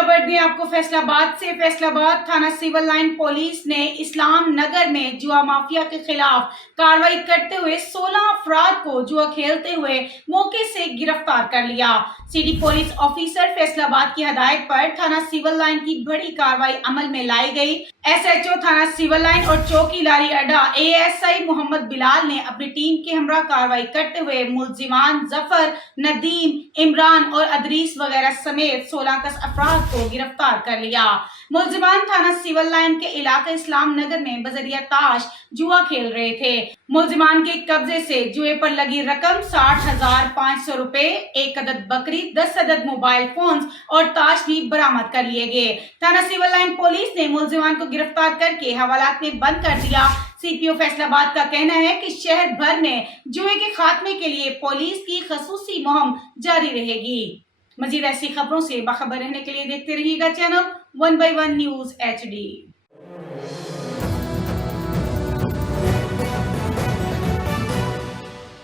खबर दें आपको फैसलाबाद से। फैसलाबाद थाना सिविल लाइन पुलिस ने इस्लाम नगर में जुआ माफिया के खिलाफ कार्रवाई करते हुए 16 अफराद को जुआ खेलते हुए मौके से गिरफ्तार कर लिया। सिटी पुलिस ऑफिसर फैसलाबाद की हदायत पर थाना सिविल लाइन की बड़ी कार्रवाई अमल में लाई गई। SHO थाना सिविल लाइन और चौकी लारी अड्डा ASI मोहम्मद बिलाल ने अपनी टीम के हमरा कार्रवाई करते हुए मुलजिमान जफर, नदीम, इमरान और अदरीस वगैरह समेत 16 अफराद को गिरफ्तार कर लिया। मुलजिमान थाना सिविल लाइन के इलाके इस्लाम नगर में बजरिया ताश जुआ खेल रहे थे। मुलजिमान के कब्जे से जुए पर लगी रकम 60,500 रुपए, 1 अदद बकरी, 10 अदद मोबाइल फोन्स और ताश भी बरामद कर लिए गए। थाना सिविल लाइन पुलिस ने मुलजिमान को गिरफ्तार करके हवालात में बंद कर दिया। CPO फैसलाबाद का कहना है कि शहर भर में जुए के खात्मे के लिए पुलिस की खसूसी मुहिम जारी रहेगी। मजीद ऐसी खबरों से बाखबर रहने के लिए देखते रहिएगा चैनल 1 by 1 न्यूज HD।